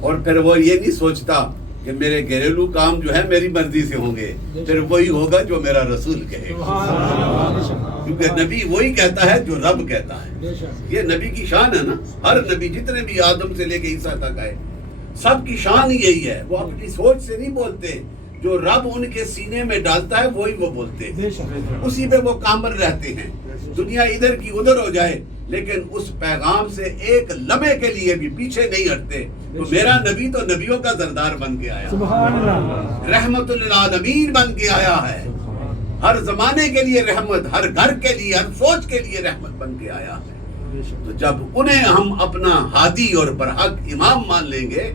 اور پھر وہ یہ نہیں سوچتا کہ میرے گھریلو کام جو ہے میری مرضی سے ہوں گے، پھر وہی ہوگا جو میرا رسول کہے گا، کیونکہ نبی وہی کہتا ہے جو رب کہتا ہے۔ یہ نبی کی شان ہے نا، ہر نبی جتنے بھی آدم سے لے کے عیسیٰ تک آئے سب کی شان یہی ہے، وہ اپنی سوچ سے نہیں بولتے، جو رب ان کے سینے میں ڈالتا ہے وہی وہ بولتے ہیں، اسی پہ وہ کامل رہتے ہیں۔ دنیا ادھر کی ادھر ہو جائے لیکن اس پیغام سے ایک لمحے کے لیے بھی پیچھے نہیں ہٹتے۔ تو میرا نبی تو نبیوں کا سردار بن کے آیا، رحمت للعالمین بن کے آیا ہے، ہر زمانے کے لیے رحمت، ہر گھر کے لیے، ہر سوچ کے لیے رحمت بن کے آیا ہے۔ تو جب انہیں ہم اپنا ہادی اور برحق امام مان لیں گے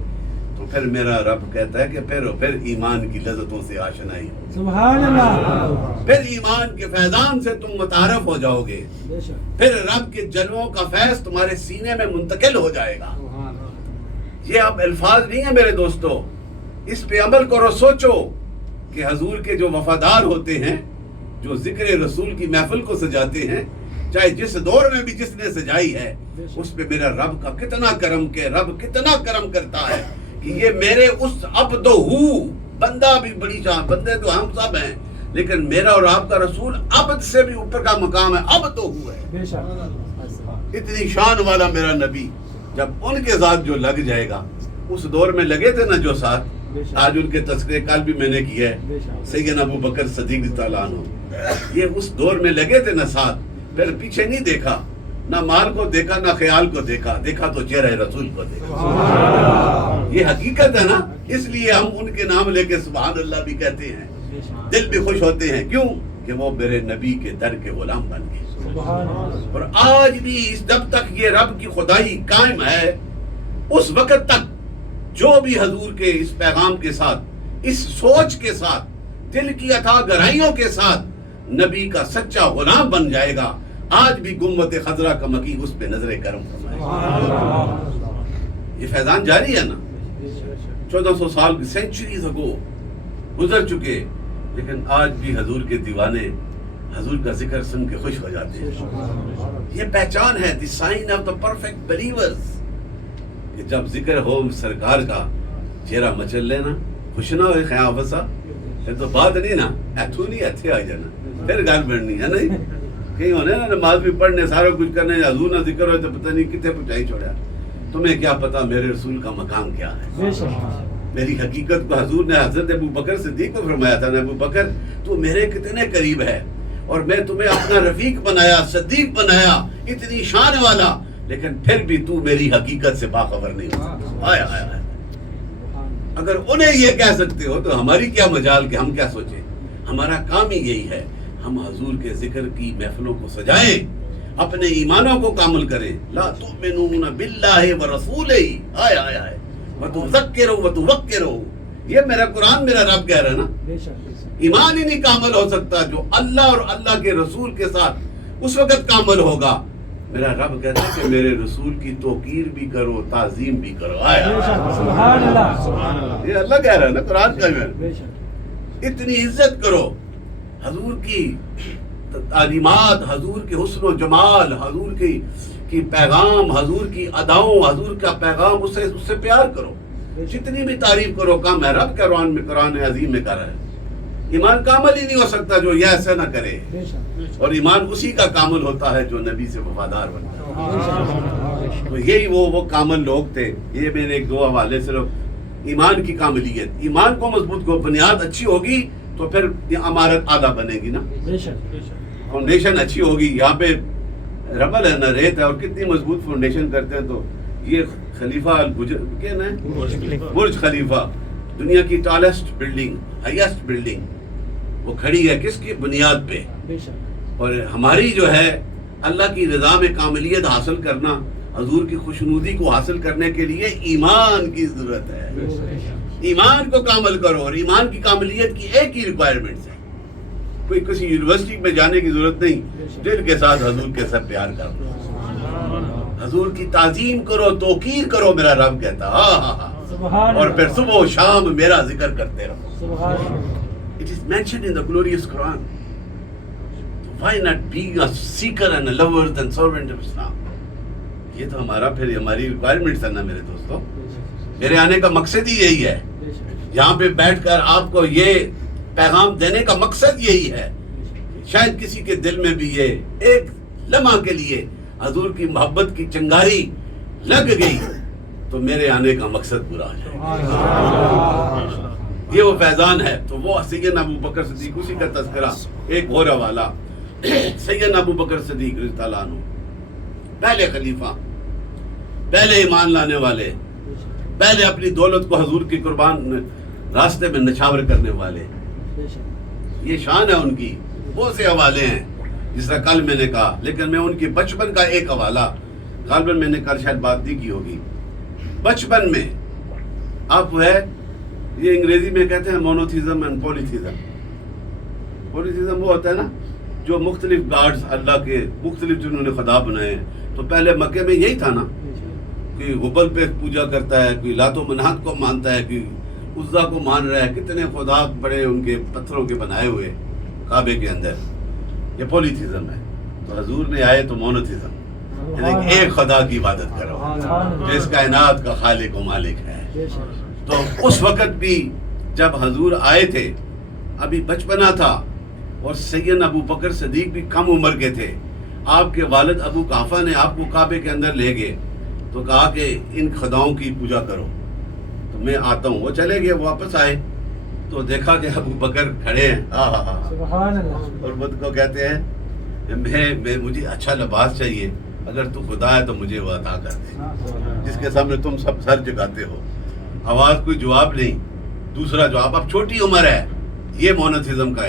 تو پھر میرا رب کہتا ہے کہ پھر ایمان کی لذتوں سے آشنائی ہو، سبحان اللہ، پھر ایمان کے فیضان سے تم متعارف ہو جاؤ گے، پھر رب کے جلووں کا فیض تمہارے سینے میں منتقل ہو جائے گا۔ یہ اب الفاظ نہیں ہیں میرے دوستو، اس پہ عمل کرو، سوچو کہ حضور کے جو وفادار ہوتے ہیں، جو ذکر رسول کی محفل کو سجاتے ہیں، چاہے جس دور میں بھی جس نے سجائی ہے، اس پہ میرا رب کا کتنا کرم، کہ رب کتنا کرم کرتا ہے کہ یہ میرے اس عبد ہو، بندہ بھی بڑی شان، بندے تو ہم سب ہیں لیکن میرا اور آپ کا رسول عبد سے بھی اوپر کا مقام ہے، عبد ہو ہے، اتنی شان والا میرا نبی۔ جب ان کے ساتھ جو لگ جائے گا، اس دور میں لگے تھے نا جو ساتھ، آج ان کے تذکرے کل بھی میں نے کیا ہے، سیدنا ابو بکر صدیق تعالیٰ عنہ، یہ اس دور میں لگے تھے نا ساتھ، پھر پیچھے نہیں دیکھا، نہ مال کو دیکھا نہ خیال کو دیکھا، دیکھا تو چہرہ رسول کو دیکھا۔ یہ حقیقت ہے نا، اس لیے ہم ان کے نام لے کے سبحان اللہ بھی کہتے ہیں، دل بھی خوش ہوتے ہیں، کیوں کہ وہ میرے نبی کے در کے غلام بن گئے۔ اور آج بھی جب تک یہ رب کی خدائی قائم ہے، اس وقت تک جو بھی حضور کے اس پیغام کے ساتھ، اس سوچ کے ساتھ، دل کی عطا گہرائیوں کے ساتھ نبی کا سچا غلام بن جائے گا، آج بھی گنبد خضرا کا مکی اس پہ نظر کرم فرمائے گا۔ یہ فیضان جاری ہے نا، 1400 سال کی سینچریز اگو گزر چکے، لیکن آج بھی حضور کے دیوانے حضور کا ذکر سن کے خوش ہو جاتے ہیں۔ یہ پہچان ہے، the sign of the perfect believers, کہ جب ذکر ہو سرکار کا، چہرہ مچل لینا، خوش نہ ہوئے خیام وسا، پھر تو بات نہیں نا، ایتھو نہیں ایتھے آ جانا، پھر گال بڑھنی ہے نہیں، کہیں ہونے نا نماز بھی پڑھنے، سارا کچھ کرنے، حضور نہ ذکر ہوئے تو پتہ نہیں کتنے پہنچائی چھوڑا۔ تمہیں کیا پتا میرے رسول کا مقام کیا ہے، میری حقیقت کو حضور نے حضرت ابو بکر صدیق کو فرمایا تھا نا، ابو بکر تو میرے کتنے قریب ہے، اور میں تمہیں اپنا رفیق بنایا، صدیق بنایا، اتنی شان والا، لیکن پھر بھی تو میری حقیقت سے باخبر نہیں ہو۔ آیا آیا آیا، اگر انہیں یہ کہہ سکتے ہو تو ہماری کیا مجال کہ ہم کیا سوچیں۔ ہمارا کام ہی یہی ہے، ہم حضور کے ذکر کی محفلوں کو سجائیں، اپنے ایمانوں کو کامل کریں۔ لا تؤمنون باللہ ورسولہ، آیا آیا ہے، وتذکروا وتوقروا، یہ میرا قرآن میرا رب کہہ رہا ہے نا۔ ایمان ہی نہیں کامل ہو سکتا جو اللہ اور اللہ کے رسول کے ساتھ اس وقت کامل ہوگا۔ میرا رب کہتا ہے کہ میرے رسول کی توقیر بھی کرو، تعظیم بھی کرو۔ آیا سبحان اللہ، یہ اللہ کہہ رہا ہے نا قرآن کا، اتنی عزت کرو حضور کی تعلیمات، حضور کے حسن و جمال، حضور کی پیغام، حضور کی اداؤں، حضور کا پیغام، اس سے پیار کرو، جتنی بھی تعریف کرو کم ہے۔ رب کا قرآن عظیم میں کر رہا ہے، ایمان کامل ہی نہیں ہو سکتا جو یہ ایسا نہ کرے، اور ایمان اسی کا کامل ہوتا ہے جو نبی سے وفادار بنتا ہے۔ تو یہی وہ کامل لوگ تھے۔ یہ میرے ایک دو حوالے صرف ایمان کی کاملیت، ایمان کو مضبوط کو، بنیاد اچھی ہوگی تو پھر عمارت اعلیٰ بنے گی نا، فاؤنڈیشن اچھی ہوگی۔ یہاں پہ رمل ہے نا، ریت ہے، اور کتنی مضبوط فاؤنڈیشن کرتے ہیں۔ تو یہ خلیفہ کیا نا ہے، برج خلیفہ، دنیا کی ٹالسٹ بلڈنگ، ہائیسٹ بلڈنگ، وہ کھڑی ہے کس کی بنیاد پہ؟ اور ہماری جو ہے اللہ کی رضا میں کاملیت حاصل کرنا، حضور کی خوشنودی کو حاصل کرنے کے لیے ایمان کی ضرورت ہے۔ ایمان کو کامل کرو، اور ایمان کی کاملیت کی ایک ہی ریکوائرمنٹ ہے، کوئی کسی یونیورسٹی میں جانے کی ضرورت نہیں، دل کے ساتھ حضور کے ساتھ پیار کرو، حضور کی تعظیم کرو، توقیر کرو، میرا رب کہتا اور پھر صبح و شام میرا ذکر کرتے رہو۔ It is mentioned in the glorious Quran. Why not being a seeker and a lover and servant of Islam? یہ تو ہماری ریکوائرمنٹس ہے نا میرے دوستوں۔ میرے آنے کا مقصد ہی یہی ہے. یہاں پہ بیٹھ کر آپ کو یہ پیغام دینے کا مقصد یہی ہے. شاید کسی کے دل میں بھی یہ ایک لمحہ کے لیے حضور کی محبت کی چنگاری لگ گئی تو میرے آنے کا مقصد پورا ہو جائے. یہ وہ فیضان ہے. تو وہ سیدنا ابو بکر صدیق، اسی کا تذکرہ ایک اور حوالہ. سیدنا ابو بکر صدیق رضی اللہ عنہ، پہلے خلیفہ، پہلے ایمان لانے والے، پہلے اپنی دولت کو حضور کی قربان راستے میں نچھاور کرنے والے. یہ شان ہے ان کی. بہت سے حوالے ہیں جس طرح کل میں نے کہا، لیکن میں ان کی بچپن کا ایک حوالہ، غالباً میں نے کل شاید بات نہیں کی ہوگی. بچپن میں آپ ہے، یہ انگریزی میں کہتے ہیں مونوتھیزم اینڈ پولیتھیزم. پولیتھیزم وہ ہوتا ہے نا جو مختلف گاڈز اللہ کے مختلف جنہوں نے خدا بنائے ہیں. تو پہلے مکے میں یہی تھا نا، کوئی غبل پہ پوجا کرتا ہے، کوئی لات و منات کو مانتا ہے، کوئی عزا کو مان رہا ہے. کتنے خدا بڑے ان کے پتھروں کے بنائے ہوئے کعبے کے اندر. یہ پولیتھیزم ہے. تو حضور نے آئے تو مونوتھیزم، یعنی ایک خدا کی عبادت کرو جو اس کائنات کا خالق و مالک ہے. تو اس وقت بھی جب حضور آئے تھے ابھی بچپنا تھا، اور سیدنا ابو بکر صدیق بھی کم عمر کے تھے. آپ کے والد ابو قحافہ نے آپ کو کعبے کے اندر لے گئے تو کہا کہ ان خداؤں کی پوجا کرو، تو میں آتا ہوں. وہ چلے گئے، واپس آئے تو دیکھا کہ ابو بکر کھڑے ہیں اور خود کو کہتے ہیں مجھے اچھا لباس چاہیے، اگر تو خدا ہے تو مجھے وہ عطا کر دے جس کے سامنے تم سب سر جھکاتے ہو. آواز کوئی جواب نہیں. دوسرا جواب، اب چھوٹی عمر ہے. یہ مونوتھیزم کا